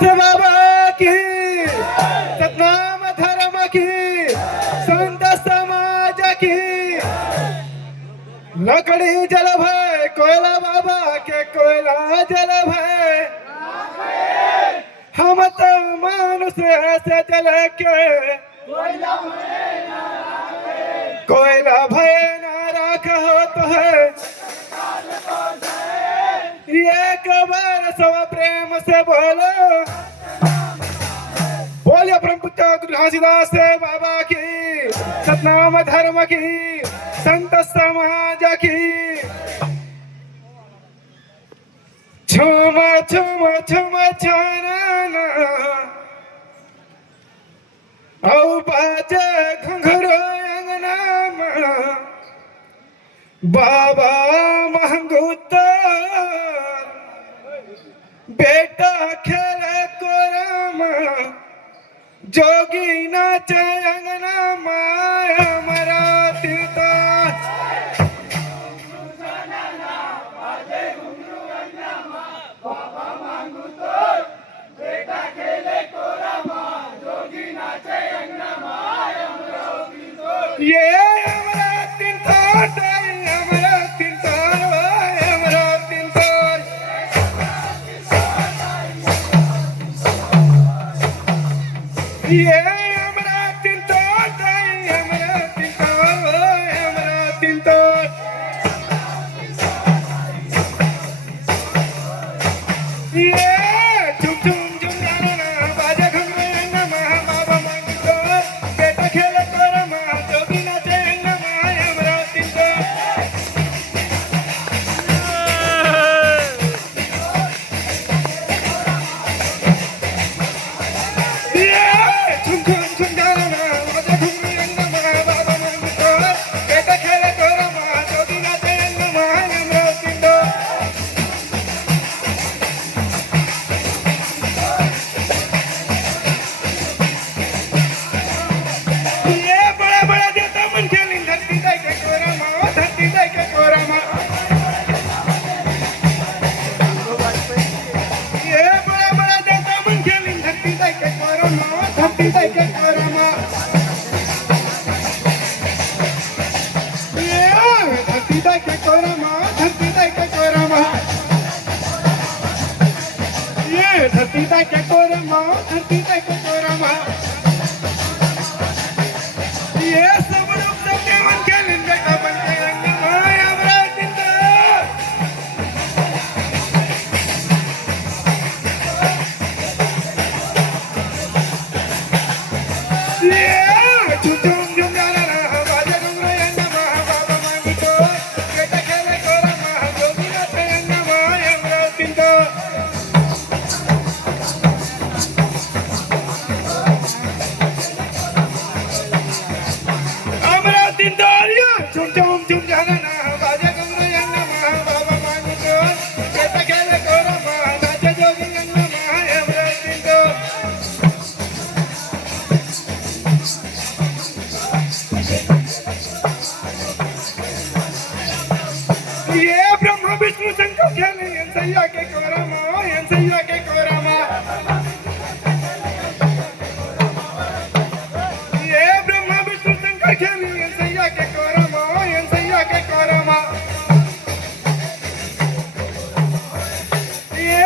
से बाबा की सतनाम धर्म की संत समाज की लकड़ी जल भय कोयला बाबा के कोयला जल भय हम तो मानुष ऐसे जल के कोयला भय ना राख होत है एक बार सब प्रेम से बोलो बोलिए ब्रह्मपुत्र गुरु घासीदास बाबा की सतनाम धर्म की संत समाज की झूम झूम झूम छाना औ बाजे घुंघरू अंगना में बाबा महंगूता बेटा खेले कोरम जोगी नाचे अंगना माया मरा तीता ये हमारा तीता हमारा तीता हमारा तीता ये हमारा तीता हमारा तीता हमारा तीता ये झुम झुम झुम गाना बाजे घुंघरू अंगना में बाबा मांगतो बेटा खेले कोरम जोगी नाचे अंगना में हमारा तीता ये झुम झुम झुम गाना बाजे घुंघरू अंगना में बाबा मांगतो बेटा खेले कोरम जोगी नाचे अंगना में हमारा तीता ये बड़ा बड़ा देता मन खेलिन धरती दाई के कोरमा धरती दाई के कोरमा ये बड़ा बड़ा देता मन खेलिन धरती दाई के कोरमा धरती दाई के कोरमा ये धरती दाई के कोरमा धरती दाई के कोरमा ये धरती दाई के कोरमा धरती दाई के कोरमा ये सब लोग सबके मन के लिन बेटा बन के अंगना माया हमारा तीता ये झुम झुम झुम गाना बाजे घुंघरू अंगना में बाबा मांगतो बेटा खेले कोरम जोगी नाचे अंगना में हमारा तीता हमारा तीता झुम झुम झुम गाना बाजे घुंघरू अंगना में बाबा मांगतो बेटा खेले कोरम नाचे जोगी अंगना में हमारा तीता ये ब्रह्मा विष्णु शंकर खेले सैया के कोरमा सैया के कोरमा ये ब्रह्मा विष्णु शंकर खेले सैया के कोरमा सैया के कोरमा ये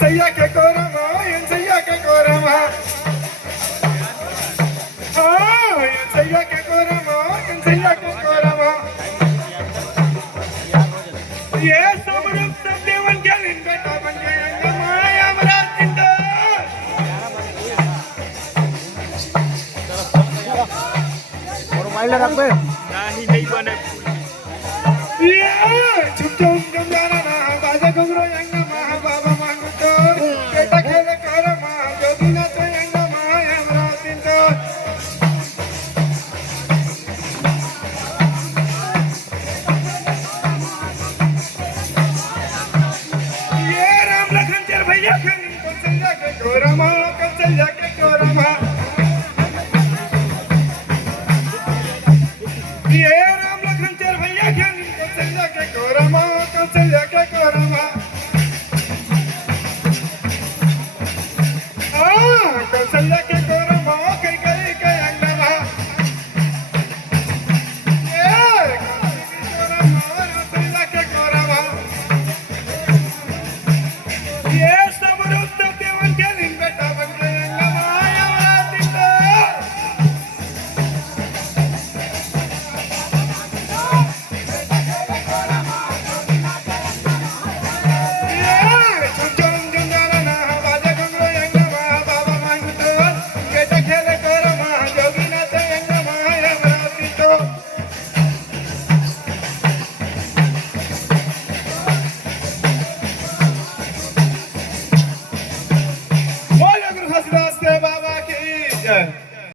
सैया के कोरमा सैया के कोरमा हाँ सैया के कोरमा सैया के कोरमा ये सब रूप सब देवन के लिन बेटा बन के अंगना माया हमारा तीता और माइला रख बे ये झुम झुम झुम गाना